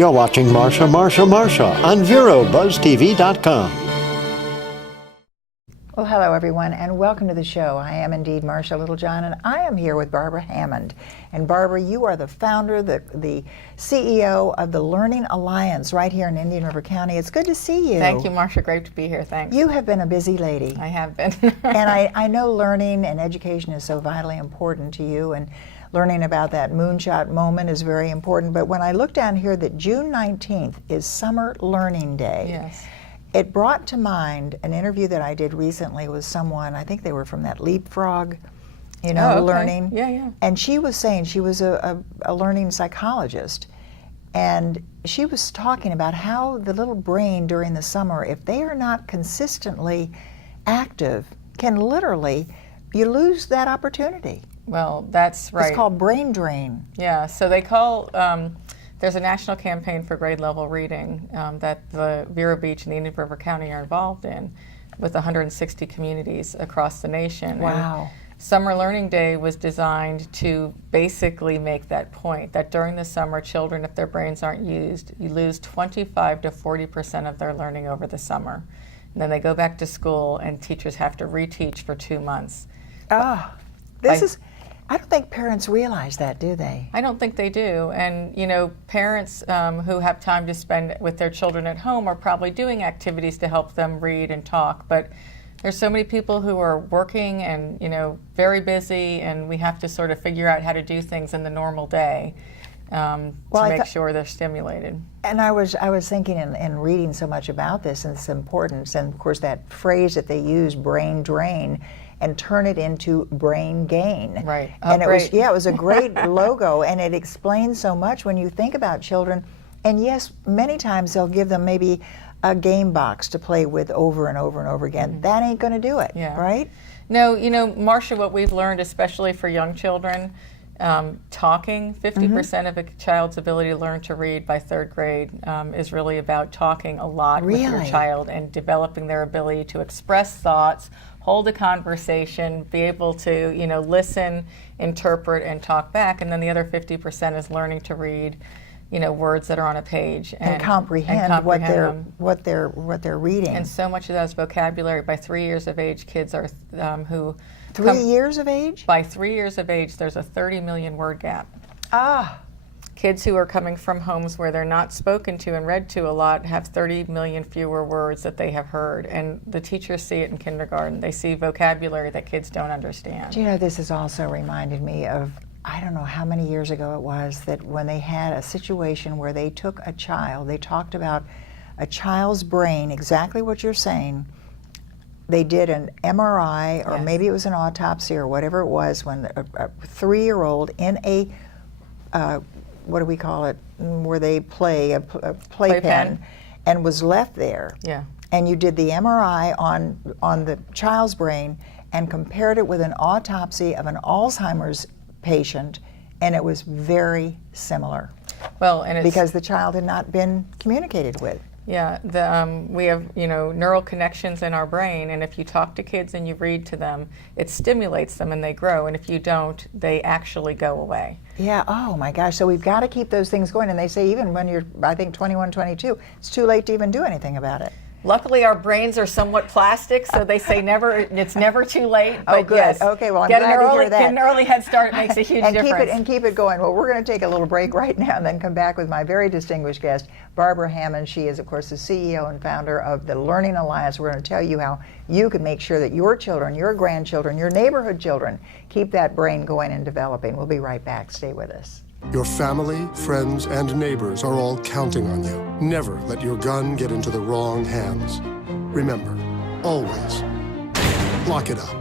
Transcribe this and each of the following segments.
You're watching Marcia on VeroBuzzTV.com. Well, hello everyone, and welcome to the show. I am indeed Marcia Littlejohn, and I am here with Barbara Hammond. And Barbara, you are the founder, the CEO of the Learning Alliance right here in Indian River County. It's good to see you. Thank you, Marcia. Great to be here. Thanks. You have been a busy lady. I have been. And I know learning and education is so vitally important to you, and learning about that moonshot moment is very important. But when I look down here that June 19th is Summer Learning Day. Yes. It brought to mind an interview that I did recently with someone, I think they were from that Leapfrog, learning. Yeah. And she was saying, she was a learning psychologist, and she was talking about how the little brain during the summer, if they are not consistently active, can literally, you lose that opportunity. Well, that's right. It's called brain drain. Yeah, so they call, there's a national campaign for grade level reading that the Vero Beach and the Indian River County are involved in with 160 communities across the nation. Wow. And Summer Learning Day was designed to basically make that point, that during the summer, children, if their brains aren't used, you lose 25 to 40% of their learning over the summer. And then they go back to school and teachers have to reteach for 2 months. I don't think parents realize that, do they? I don't think they do. And, parents who have time to spend with their children at home are probably doing activities to help them read and talk. But there's so many people who are working and, very busy, and we have to sort of figure out how to do things in the normal day to make sure they're stimulated. And I was thinking in reading so much about this and its importance, and of course that phrase that they use, brain drain, and turn it into brain gain. Right. And it was a great logo, and it explains so much when you think about children. And yes, many times they'll give them maybe a game box to play with over and over and over again. Mm-hmm. That ain't going to do it, right? No, Marcia, what we've learned, especially for young children, talking, 50% of a child's ability to learn to read by 3rd grade is really about talking a lot with your child and developing their ability to express thoughts, hold a conversation, be able to, listen, interpret, and talk back. And then the other 50% is learning to read, words that are on a page and comprehend what they're reading. And so much of that is vocabulary. By 3 years of age, kids are who 3 years of age? By 3 years of age, there's a 30 million word gap. Kids who are coming from homes where they're not spoken to and read to a lot have 30 million fewer words that they have heard. And the teachers see it in kindergarten. They see vocabulary that kids don't understand. Do you know, this has also reminded me of, I don't know how many years ago it was, that when they had a situation where they took a child, they talked about a child's brain, exactly what you're saying. They did an MRI, or maybe it was an autopsy or whatever it was, when a 3-year-old in a what do we call it, where they play, a playpen, and was left there. Yeah. And you did the MRI on the child's brain and compared it with an autopsy of an Alzheimer's patient, and it was very similar. Well, and it's because the child had not been communicated with. Yeah, we have neural connections in our brain, and if you talk to kids and you read to them, it stimulates them and they grow, and if you don't, they actually go away. Yeah, oh my gosh, so we've got to keep those things going, and they say even when you're, I think, 21, 22, it's too late to even do anything about it. Luckily, our brains are somewhat plastic, so they say it's never too late. Oh, good. Yes, okay, well, I'm glad to hear that. Get an early head start. It makes a huge difference. Keep it going. Well, we're going to take a little break right now and then come back with my very distinguished guest, Barbara Hammond. She is, of course, the CEO and founder of the Learning Alliance. We're going to tell you how you can make sure that your children, your grandchildren, your neighborhood children keep that brain going and developing. We'll be right back. Stay with us. Your family, friends, and neighbors are all counting on you. Never let your gun get into the wrong hands. Remember, always lock it up.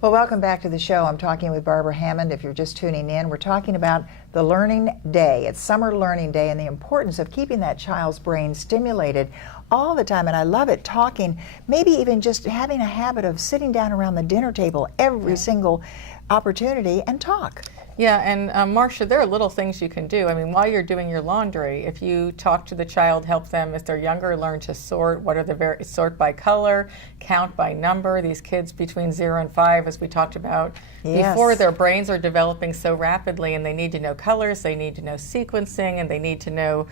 Well, welcome back to the show. I'm talking with Barbara Hammond. If you're just tuning in, we're talking about the Learning Day. It's Summer Learning Day, and the importance of keeping that child's brain stimulated all the time. And I love it, talking, maybe even just having a habit of sitting down around the dinner table every single opportunity and talk. Yeah, and Marcia, there are little things you can do. I mean, while you're doing your laundry, if you talk to the child, help them, if they're younger, learn to sort. What are the sort by color, count by number. These kids between 0 and 5, as we talked about before, their brains are developing so rapidly, and they need to know colors, they need to know sequencing, and they need to know,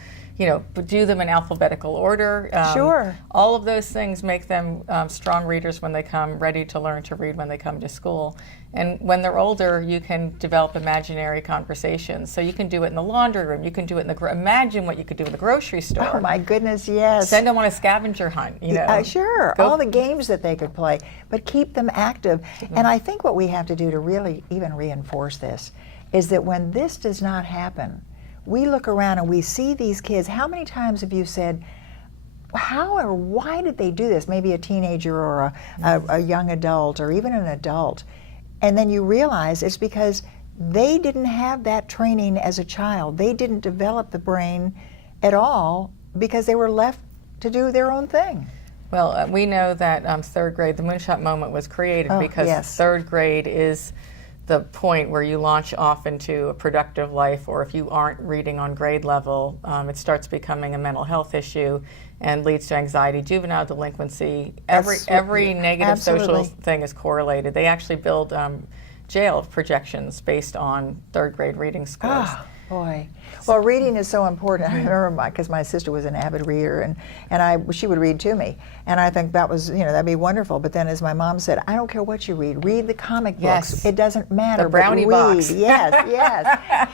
do them in alphabetical order. Sure. All of those things make them strong readers when they come, ready to learn to read when they come to school. And when they're older, you can develop imaginary conversations. So you can do it in the laundry room. You can do it in the imagine what you could do in the grocery store. Oh my goodness, yes. Send them on a scavenger hunt. Sure. All the games that they could play, but keep them active. And I think what we have to do to really even reinforce this is that when this does not happen, we look around and we see these kids. How many times have you said, how or why did they do this? Maybe a teenager or a young adult or even an adult. And then you realize it's because they didn't have that training as a child. They didn't develop the brain at all because they were left to do their own thing. Well, we know that third grade, the Moonshot Moment was created because third grade is the point where you launch off into a productive life, or if you aren't reading on grade level, it starts becoming a mental health issue and leads to anxiety, juvenile delinquency. Every negative social thing is correlated. They actually build jail projections based on third grade reading scores. Oh, boy. Well, reading is so important. I remember because my sister was an avid reader, and she would read to me, and I think that was, that'd be wonderful. But then, as my mom said, I don't care what you read the comic books. It doesn't matter. The brownie but read. box. Yes,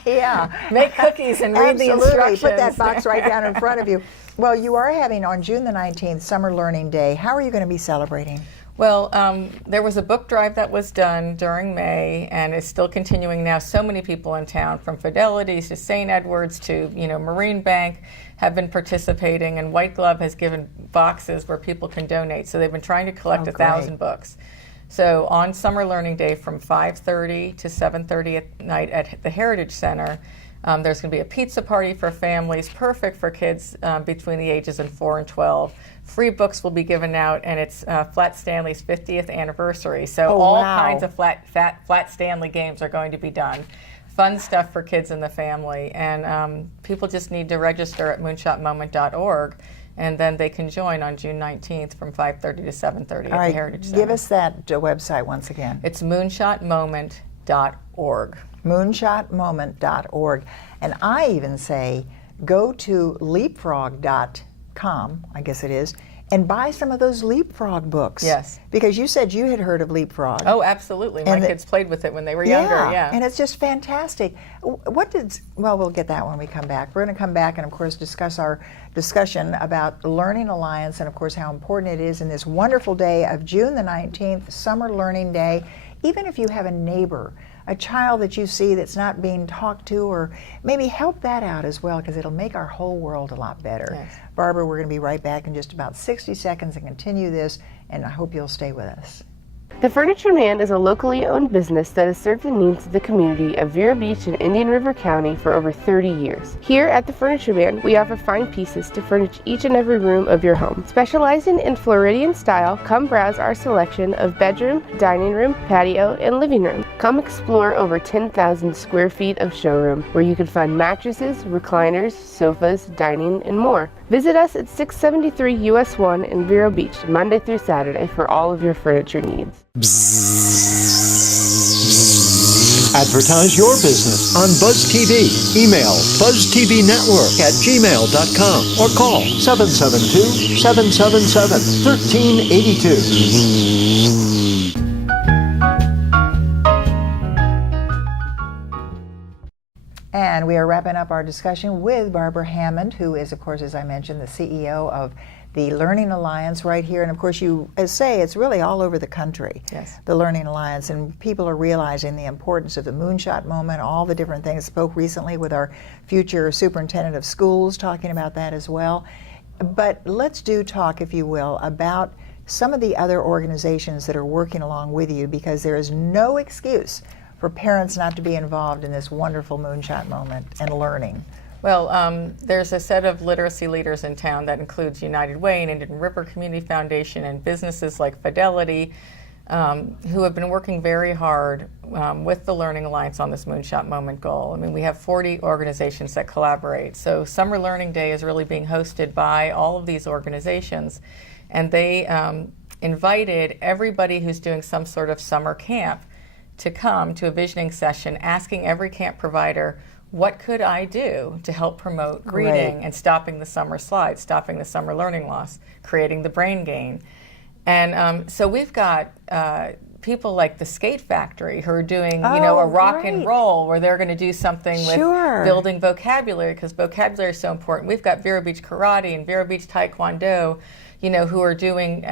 yeah. Make cookies and read the instructions. Absolutely. Put that box right down in front of you. Well, you are having on June the 19th Summer Learning Day. How are you going to be celebrating? Well, there was a book drive that was done during May, and it's still continuing now. So many people in town, from Fidelity's to St. Edward's to Marine Bank, have been participating, and White Glove has given boxes where people can donate. So they've been trying to collect 1,000 books. So on Summer Learning Day from 5:30 to 7:30 at night at the Heritage Center, there's going to be a pizza party for families, perfect for kids between the ages of 4 and 12. Free books will be given out, and it's Flat Stanley's 50th anniversary. So all kinds of Flat Stanley games are going to be done. Fun stuff for kids in the family. And people just need to register at moonshotmoment.org, and then they can join on June 19th from 5:30 to 7:30 at the Heritage Center. Give us that website once again. It's moonshotmoment.org. moonshotmoment.org. And I even say go to leapfrog.com, I guess it is, and buy some of those Leapfrog books. Yes. Because you said you had heard of Leapfrog. Oh, absolutely. My kids played with it when they were younger. Yeah. And it's just fantastic. Well, we'll get that when we come back. We're going to come back and, of course, discuss our discussion about Learning Alliance and, of course, how important it is in this wonderful day of June the 19th, Summer Learning Day. Even if you have a neighbor, a child that you see that's not being talked to, or maybe help that out as well, because it'll make our whole world a lot better. Yes. Barbara, we're going to be right back in just about 60 seconds and continue this, and I hope you'll stay with us. The Furniture Man is a locally owned business that has served the needs of the community of Vero Beach and Indian River County for over 30 years. Here at the Furniture Man, we offer fine pieces to furnish each and every room of your home. Specializing in Floridian style, come browse our selection of bedroom, dining room, patio, and living room. Come explore over 10,000 square feet of showroom, where you can find mattresses, recliners, sofas, dining, and more. Visit us at 673 US 1 in Vero Beach, Monday through Saturday, for all of your furniture needs. Advertise your business on Buzz TV. Email buzztvnetwork@gmail.com or call 772-777-1382. And we are wrapping up our discussion with Barbara Hammond, who is, of course, as I mentioned, the CEO of the Learning Alliance right here. And of course, you say it's really all over the country, the Learning Alliance, and people are realizing the importance of the Moonshot Moment, all the different things. Spoke recently with our future superintendent of schools talking about that as well. But let's talk, if you will, about some of the other organizations that are working along with you, because there is no excuse for parents not to be involved in this wonderful moonshot moment and learning? Well, there's a set of literacy leaders in town that includes United Way and Indian River Community Foundation and businesses like Fidelity, who have been working very hard with the Learning Alliance on this Moonshot Moment goal. I mean, we have 40 organizations that collaborate. So Summer Learning Day is really being hosted by all of these organizations, and they invited everybody who's doing some sort of summer camp to come to a visioning session, asking every camp provider, what could I do to help promote reading and stopping the summer slide, stopping the summer learning loss, creating the brain gain? And so we've got people like the Skate Factory who are doing, a rock and roll, where they're going to do something with building vocabulary, because vocabulary is so important. We've got Vero Beach Karate and Vero Beach Taekwondo, who are doing,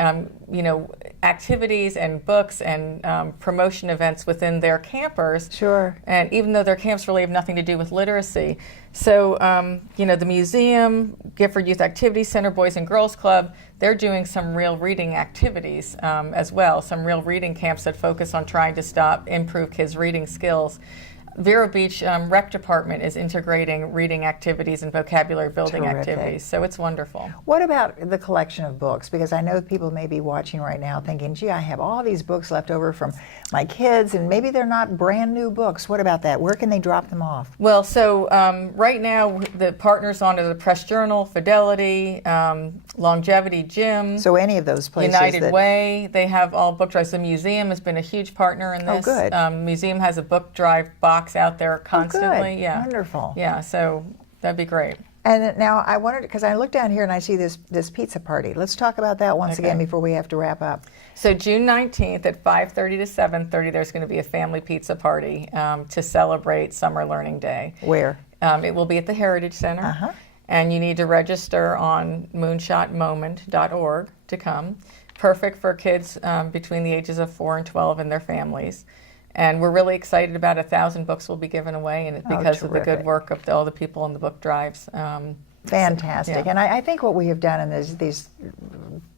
activities and books and promotion events within their campers. Sure. And even though their camps really have nothing to do with literacy. So, the museum, Gifford Youth Activity Center, Boys and Girls Club, they're doing some real reading activities as well, some real reading camps that focus on trying to improve kids' reading skills. Vero Beach Rec Department is integrating reading activities and vocabulary building activities, so it's wonderful. What about the collection of books? Because I know people may be watching right now thinking, gee, I have all these books left over from my kids, and maybe they're not brand new books. What about that? Where can they drop them off? Well, so right now the partners on the Press Journal, Fidelity, Longevity Gym. So any of those places. United Way, they have all book drives. The museum has been a huge partner in this. Oh, good. Museum has a book drive box out there constantly. Oh, good. Yeah, Wonderful. Yeah, so that'd be great. And now I wondered, because I look down here and I see this pizza party. Let's talk about that once again before we have to wrap up. So June 19th at 5:30 to 7:30, there's going to be a family pizza party to celebrate Summer Learning Day. Where? It will be at the Heritage Center. And you need to register on moonshotmoment.org to come. Perfect for kids between the ages of 4 and 12 and their families. And we're really excited about 1,000 books will be given away, and it's because of the good work of all the people in the book drives. Fantastic. So, yeah. And I think what we have done in these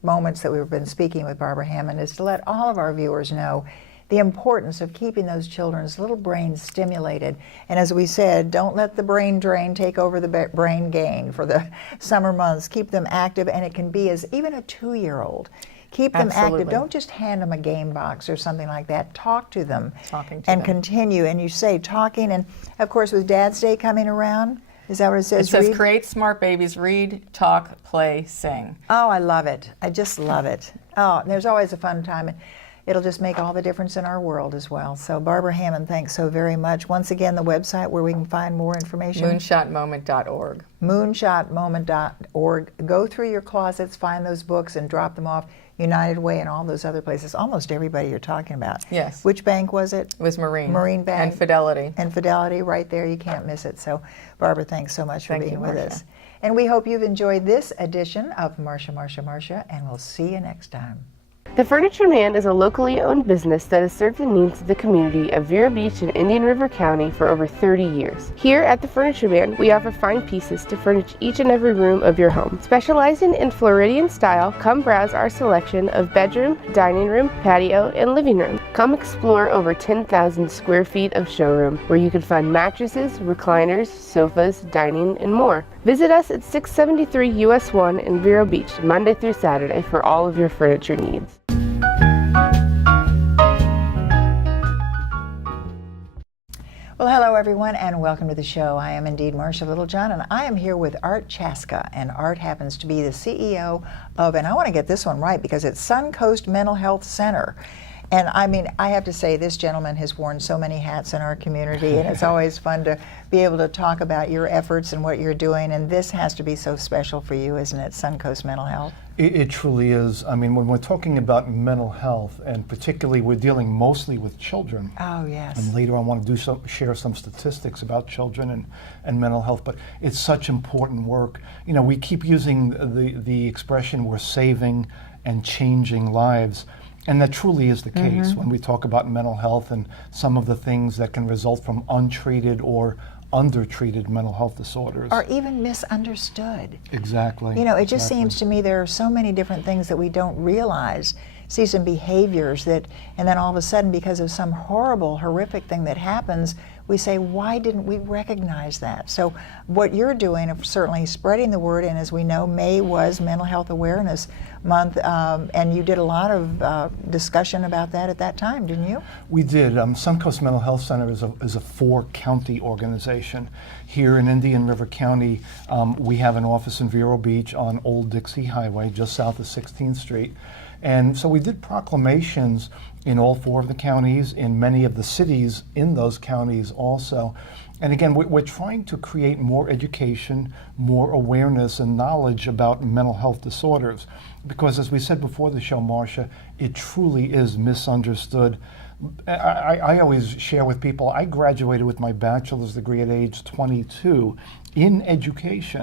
moments that we've been speaking with Barbara Hammond is to let all of our viewers know the importance of keeping those children's little brains stimulated. And as we said, don't let the brain drain take over the brain gain for the summer months. Keep them active, and it can be as even a 2-year-old. Keep them active. Don't just hand them a game box or something like that. Talk to them. Continue. And you say talking, and of course with Dad's Day coming around, is that what it says? It says create smart babies, read, talk, play, sing. Oh, I love it. I just love it. Oh, and there's always a fun time. And it'll just make all the difference in our world as well. So Barbara Hammond, thanks so very much. Once again, the website where we can find more information. Moonshotmoment.org. Moonshotmoment.org. Go through your closets, find those books, and drop them off. United Way and all those other places. Almost everybody you're talking about. Yes. Which bank was it? It was Marine. Marine Bank. And Fidelity. And Fidelity, right there. You can't miss it. So, Barbara, thanks so much for being with Marcia. us. And we hope you've enjoyed this edition of Marcia, Marcia, Marcia, and we'll see you next time. The Furniture Man is a locally owned business that has served the needs of the community of Vero Beach and Indian River County for over 30 years. Here at the Furniture Man, we offer fine pieces to furnish each and every room of your home. Specializing in Floridian style, come browse our selection of bedroom, dining room, patio, and living room. Come explore over 10,000 square feet of showroom, where you can find mattresses, recliners, sofas, dining, and more. Visit us at 673 US 1 in Vero Beach, Monday through Saturday, for all of your furniture needs. Well, hello everyone, and welcome to the show. I am indeed Marcia Littlejohn, and I am here with Art Ciasca, and Art happens to be the CEO of, and I want to get this one right because it's Suncoast Mental Health Center. And I mean, I have to say, this gentleman has worn so many hats in our community, and it's always fun to be able to talk about your efforts and what you're doing, and this has to be so special for you, isn't it, Suncoast Mental Health? It truly is. I mean, when we're talking about mental health, and particularly we're dealing mostly with children. Oh, yes. And later I want to share some statistics about children and mental health, but it's such important work. You know, we keep using the expression, we're saving and changing lives. And that truly is the case when we talk about mental health and some of the things that can result from untreated or undertreated mental health disorders. Or even misunderstood. Exactly. You know, it just seems to me there are so many different things that we don't realize. see some behaviors that, and then all of a sudden, because of some horrible, horrific thing that happens, we say, why didn't we recognize that? So what you're doing of certainly spreading the word, and as we know, May was Mental Health Awareness Month, and you did a lot of discussion about that at that time, didn't you? We did. Suncoast Mental Health Center is a 4-county organization. Here in Indian River County, we have an office in Vero Beach on Old Dixie Highway, just south of 16th Street. And so we did proclamations in all 4 of the counties, in many of the cities in those counties also. And again, we're trying to create more education, more awareness and knowledge about mental health disorders. Because as we said before the show, Marcia, it truly is misunderstood. I always share with people, I graduated with my bachelor's degree at age 22 in education,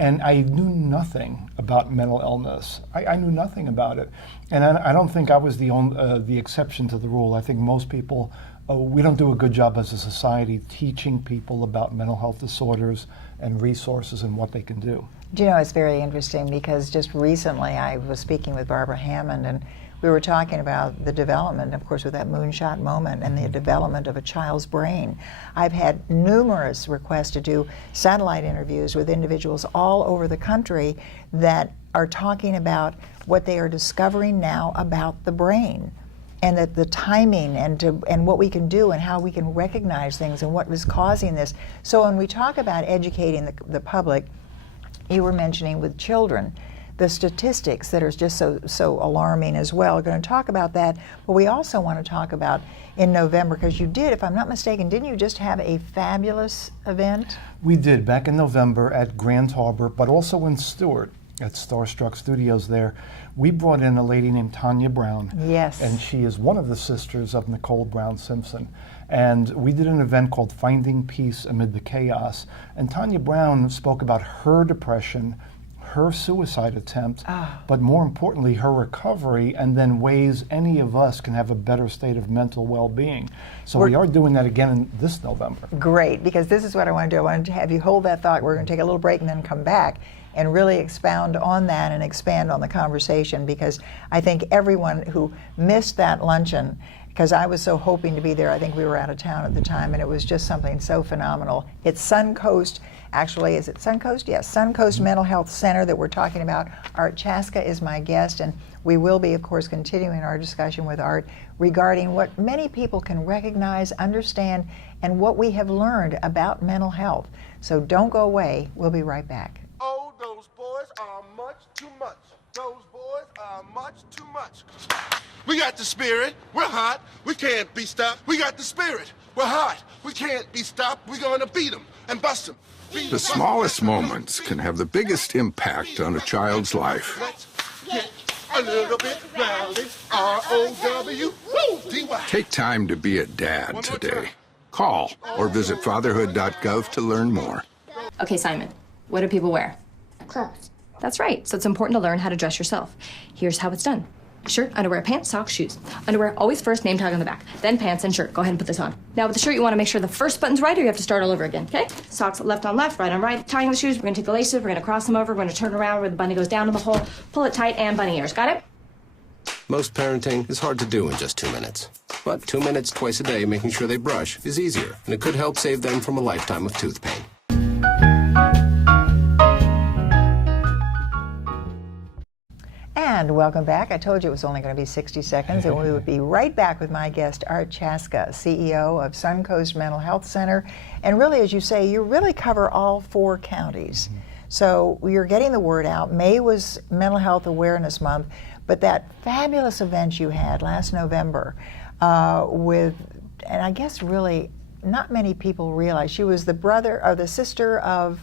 and I knew nothing about mental illness. I knew nothing about it. And I don't think I was the exception to the rule. I think most people, we don't do a good job as a society teaching people about mental health disorders and resources and what they can do. Do you know, it's very interesting because just recently I was speaking with Barbara Hammond, and we were talking about the development, of course, with that moonshot moment and the development of a child's brain. I've had numerous requests to do satellite interviews with individuals all over the country that are talking about what they are discovering now about the brain, and that the timing and what we can do and how we can recognize things and what was causing this. So when we talk about educating the public, you were mentioning with children, the statistics that are just so alarming as well. We're going to talk about that, but we also want to talk about in November, because you did, if I'm not mistaken, didn't you just have a fabulous event? We did, back in November at Grand Harbor, but also in Stewart at Starstruck Studios there. We brought in a lady named Tanya Brown. Yes. And she is one of the sisters of Nicole Brown Simpson. And we did an event called Finding Peace Amid the Chaos. And Tanya Brown spoke about her depression, her suicide attempt, but more importantly, her recovery, and then ways any of us can have a better state of mental well-being. So we are doing that again in this November. Great, because this is what I want to do. I wanted to have you hold that thought. We're going to take a little break and then come back and really expound on that and expand on the conversation, because I think everyone who missed that luncheon, because I was so hoping to be there, I think we were out of town at the time, and it was just something so phenomenal. It's Suncoast. Actually, is it Suncoast? Yes, Suncoast Mental Health Center that we're talking about. Art Ciasca is my guest, and we will be, of course, continuing our discussion with Art regarding what many people can recognize, understand, and what we have learned about mental health. So don't go away. We'll be right back. Oh, those boys are much too much. Those boys are much too much. We got the spirit. We're hot. We can't be stopped. We got the spirit. We're hot. We can't be stopped. We're going to beat them and bust them. The smallest moments can have the biggest impact on a child's life. Let's get a little bit rowdy. R-O-W-D-Y. Take time to be a dad today. Call or visit fatherhood.gov to learn more. Okay, Simon, what do people wear? Clothes. That's right, so it's important to learn how to dress yourself. Here's how it's done. Shirt, underwear, pants, socks, shoes. Underwear, always first, name tag on the back. Then pants and shirt. Go ahead and put this on. Now with the shirt, you want to make sure the first button's right, or you have to start all over again, okay? Socks left on left, right on right. Tying the shoes, we're going to take the laces, we're going to cross them over, we're going to turn around where the bunny goes down in the hole, pull it tight, and bunny ears. Got it? Most parenting is hard to do in just 2 minutes. But 2 minutes twice a day making sure they brush is easier, and it could help save them from a lifetime of tooth pain. And welcome back. I told you it was only going to be 60 seconds, and we would be right back with my guest, Art Ciasca, CEO of Suncoast Mental Health Center. And really, as you say, you really cover all 4 counties. So you're getting the word out. May was Mental Health Awareness Month, but that fabulous event you had last November and I guess really not many people realize, she was the brother or the sister of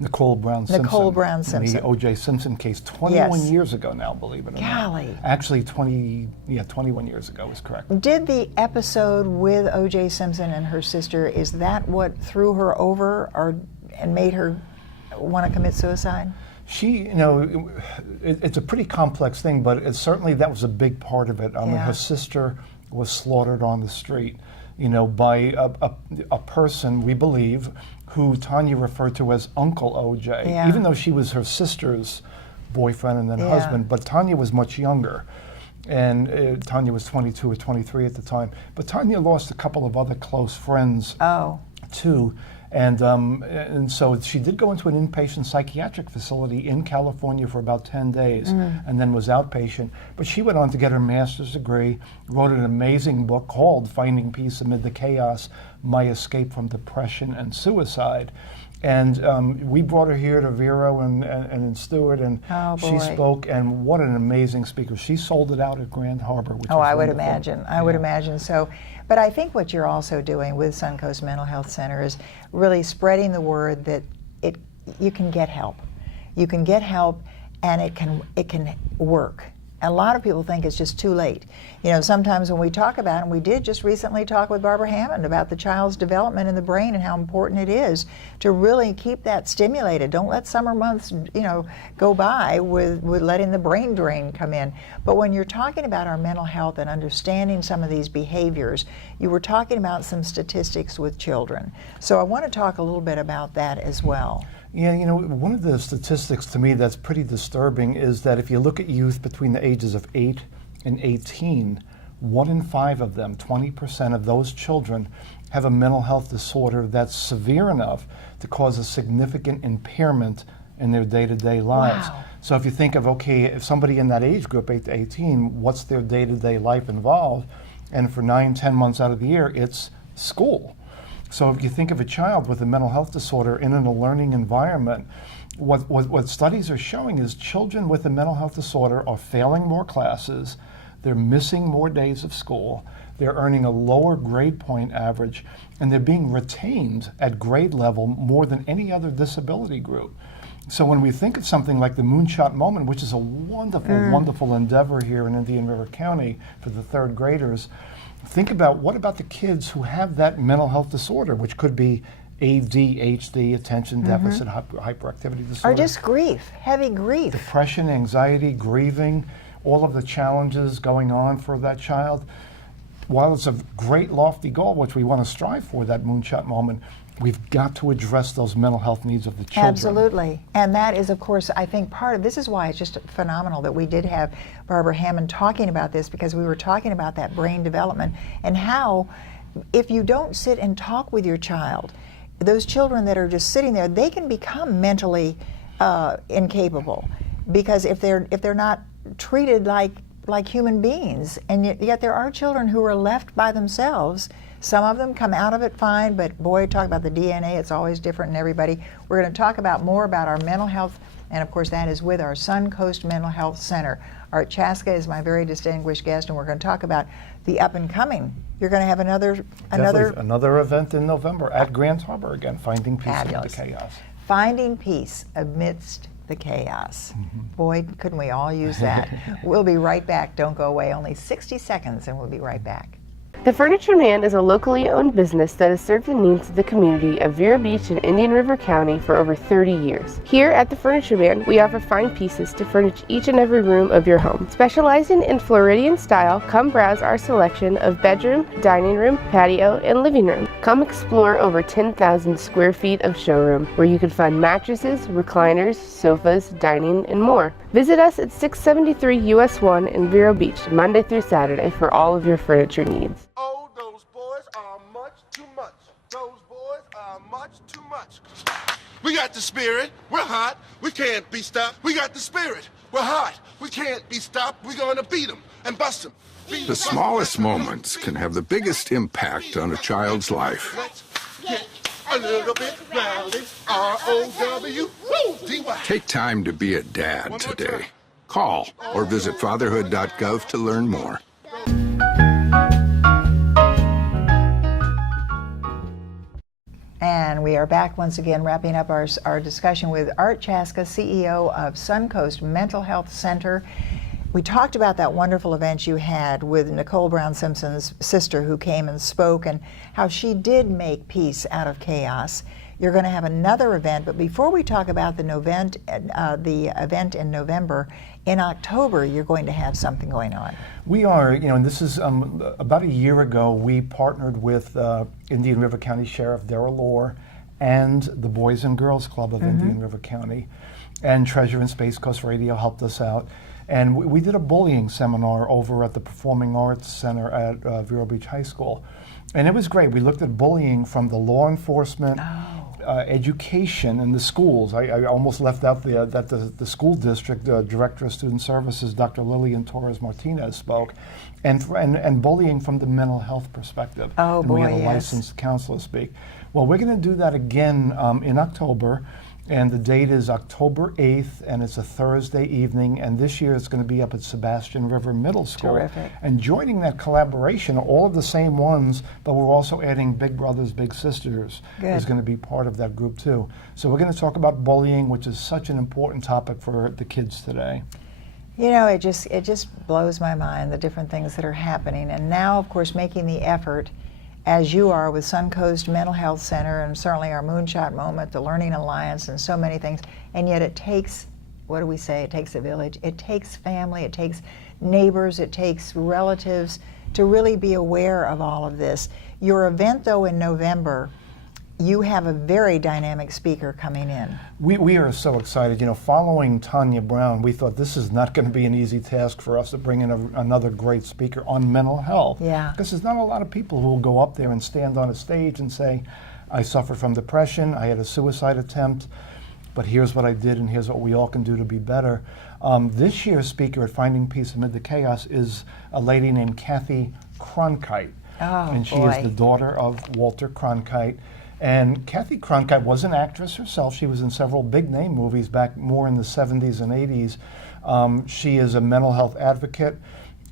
Nicole Brown Simpson. Nicole Brown Simpson. In the O.J. Simpson case 21 Yes. years ago now, believe it or Golly. not. Actually, 21 years ago is correct. Did the episode with O.J. Simpson and her sister, is that what threw her over and made her want to commit suicide? She, it's a pretty complex thing, but certainly that was a big part of it. I mean, her sister was slaughtered on the street, by a person, we believe, who Tanya referred to as Uncle O.J., even though she was her sister's boyfriend and then husband, but Tanya was much younger. and Tanya was 22 or 23 at the time. But Tanya lost a couple of other close friends too. And so she did go into an inpatient psychiatric facility in California for about 10 days and then was outpatient. But she went on to get her master's degree, wrote an amazing book called Finding Peace Amid the Chaos, My Escape from Depression and Suicide. And we brought her here to Vero and in Stewart, and she spoke, and what an amazing speaker. She sold it out at Grand Harbor, which was I would wonderful. imagine. I would imagine so. But I think what you're also doing with Suncoast Mental Health Center is really spreading the word that you can get help. You can get help, and it can work. A lot of people think it's just too late. You know, sometimes when we talk about it, and we did just recently talk with Barbara Hammond about the child's development in the brain and how important it is to really keep that stimulated. Don't let summer months, you know, go by with letting the brain drain come in. But when you're talking about our mental health and understanding some of these behaviors, you were talking about some statistics with children. So I want to talk a little bit about that as well. Yeah, you know, one of the statistics to me that's pretty disturbing is that if you look at youth between the ages of 8 and 18, 1 in 5 of them, 20% of those children, have a mental health disorder that's severe enough to cause a significant impairment in their day-to-day lives. Wow. So if you think of, okay, if somebody in that age group, 8 to 18, what's their day-to-day life involved? And for 9, 10 months out of the year, it's school. So if you think of a child with a mental health disorder in a learning environment, what studies are showing is children with a mental health disorder are failing more classes, they're missing more days of school, they're earning a lower grade point average, and they're being retained at grade level more than any other disability group. So when we think of something like the Moonshot Moment, which is a wonderful, wonderful endeavor here in Indian River County for the third graders, think about what about the kids who have that mental health disorder, which could be ADHD, attention deficit hyperactivity disorder. Or just grief, heavy grief. Depression, anxiety, grieving, all of the challenges going on for that child. While it's a great lofty goal, which we want to strive for, that Moonshot Moment, we've got to address those mental health needs of the children. Absolutely. And that is, of course, I think part of this is why it's just phenomenal that we did have Barbara Hammond talking about this, because we were talking about that brain development and how if you don't sit and talk with your child, those children that are just sitting there, they can become mentally incapable, because if they're not treated like human beings. And yet there are children who are left by themselves. Some of them come out of it fine, but boy, talk about the DNA, it's always different in everybody. We're going to talk about more about our mental health, and of course that is with our Suncoast Mental Health Center. Art Ciasca is my very distinguished guest, and we're going to talk about the up and coming. You're going to have another event in November at Grand Harbor again, Finding Peace Amid the Chaos. Finding peace amidst the chaos. Boy, couldn't we all use that. We'll be right back. Don't go away. Only 60 seconds, and we'll be right back. The Furniture Man is a locally owned business that has served the needs of the community of Vero Beach and Indian River County for over 30 years. Here at the Furniture Man, we offer fine pieces to furnish each and every room of your home. Specializing in Floridian style, come browse our selection of bedroom, dining room, patio, and living room. Come explore over 10,000 square feet of showroom, where you can find mattresses, recliners, sofas, dining, and more. Visit us at 673 US 1 in Vero Beach, Monday through Saturday, for all of your furniture needs. Oh, those boys are much too much. Those boys are much too much. We got the spirit. We're hot. We can't be stopped. We got the spirit. We're hot. We can't be stopped. We're going to beat them and bust them. The smallest moments can have the biggest impact on a child's life. Let's get a little bit rowdy. R-O-W-D-Y. Take time to be a dad today. Call or visit fatherhood.gov to learn more. And we are back once again, wrapping up our discussion with Art Ciasca, CEO of Suncoast Mental Health Center. We talked about that wonderful event you had with Nicole Brown Simpson's sister, who came and spoke, and how she did make peace out of chaos. You're going to have another event, but before we talk about the event in November, in October you're going to have something going on. We are, and this is about a year ago, we partnered with Indian River County Sheriff Darrell Lohr and the Boys and Girls Club of Indian River County, and Treasure and Space Coast Radio helped us out. And we did a bullying seminar over at the Performing Arts Center at Vero Beach High School. And it was great. We looked at bullying from the law enforcement, education, and the schools. I almost left out that the school district Director of Student Services, Dr. Lillian Torres Martinez, spoke, and bullying from the mental health perspective. Oh, and boy, we had a yes. licensed counselor speak. Well, we're going to do that again in October. And the date is October 8th, and it's a Thursday evening, and this year it's going to be up at Sebastian River Middle School. Terrific. And joining that collaboration are all of the same ones, but we're also adding Big Brothers, Big Sisters is going to be part of that group too. So we're going to talk about bullying, which is such an important topic for the kids today. You know, it just blows my mind, the different things that are happening. And now, of course, making the effort, as you are with Suncoast Mental Health Center and certainly our Moonshot Moment, the Learning Alliance, and so many things. And yet it takes, what do we say? It takes a village. It takes family. It takes neighbors. It takes relatives to really be aware of all of this. Your event, though, in November, you have a very dynamic speaker coming in. We are so excited. You know, following Tanya Brown, we thought this is not going to be an easy task for us to bring in another great speaker on mental health. Yeah. Because there's not a lot of people who will go up there and stand on a stage and say, I suffer from depression, I had a suicide attempt, but here's what I did and here's what we all can do to be better. This year's speaker at Finding Peace Amid the Chaos is a lady named Kathy Cronkite. Oh, and she boy. is the daughter of Walter Cronkite. And Kathy Cronkite was an actress herself. She was in several big-name movies back more in the 70s and 80s. She is a mental health advocate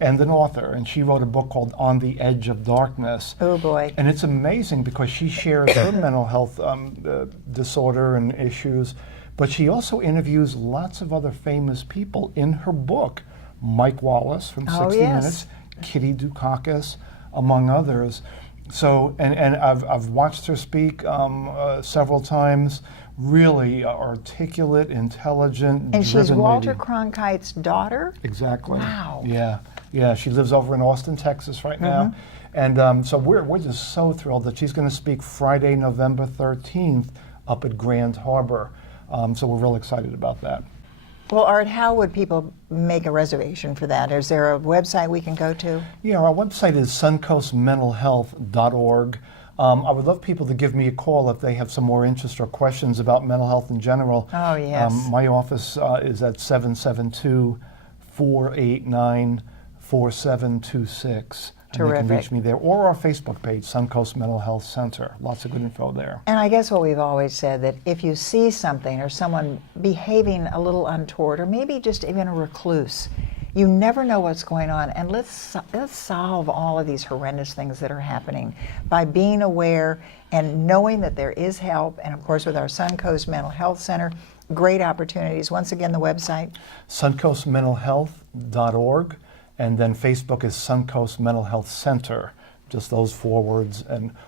and an author, and she wrote a book called On the Edge of Darkness. Oh, boy. And it's amazing because she shares her mental health disorder and issues, but she also interviews lots of other famous people in her book. Mike Wallace from 60 Minutes, Kitty Dukakis, among others. So, and I've watched her speak several times. Really articulate, intelligent, And she's driven Walter lady. Cronkite's daughter? Exactly. Wow. Yeah. She lives over in Austin, Texas right now. And so we're just so thrilled that she's going to speak Friday, November 13th up at Grand Harbor. So we're real excited about that. Well, Art, how would people make a reservation for that? Is there a website we can go to? Yeah, our website is suncoastmentalhealth.org. I would love people to give me a call if they have some more interest or questions about mental health in general. Oh, yes. My office is at 772-489-4726. And they can reach me there, or our Facebook page, Suncoast Mental Health Center. Lots of good info there. And I guess what we've always said, that if you see something or someone behaving a little untoward, or maybe just even a recluse, you never know what's going on. And let's solve all of these horrendous things that are happening by being aware and knowing that there is help. And of course, with our Suncoast Mental Health Center, great opportunities. Once again, the website? suncoastmentalhealth.org. And then Facebook is Suncoast Mental Health Center, just those 4 words.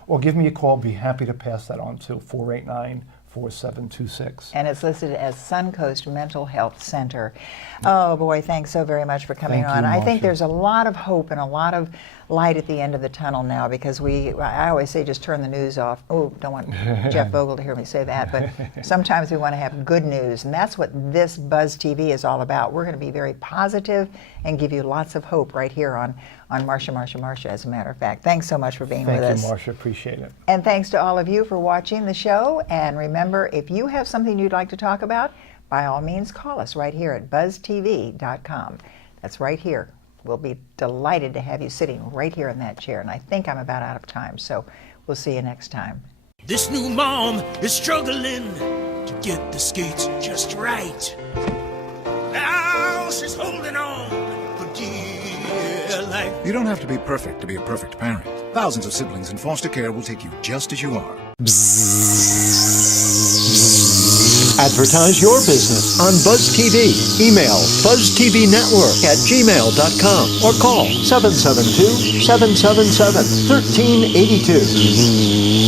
Or give me a call, be happy to pass that on to 489-4726. And it's listed as Suncoast Mental Health Center. Oh boy, thanks so very much for coming on. I think there's a lot of hope and a lot of light at the end of the tunnel now, because I always say just turn the news off. Oh, don't want Jeff Vogel to hear me say that, but sometimes we want to have good news, and that's what this Buzz TV is all about. We're going to be very positive and give you lots of hope right here on Marcia, as a matter of fact. Thanks so much for being with us. Thank you, Marcia. Appreciate it. And thanks to all of you for watching the show. And remember, if you have something you'd like to talk about, by all means, call us right here at buzztv.com. That's right here. We'll be delighted to have you sitting right here in that chair. And I think I'm about out of time, so we'll see you next time. This new mom is struggling to get the skates just right. Now she's holding on for dear life. You don't have to be perfect to be a perfect parent. Thousands of siblings in foster care will take you just as you are. Advertise your business on Buzz TV. Email buzztvnetwork@gmail.com or call 772-777-1382.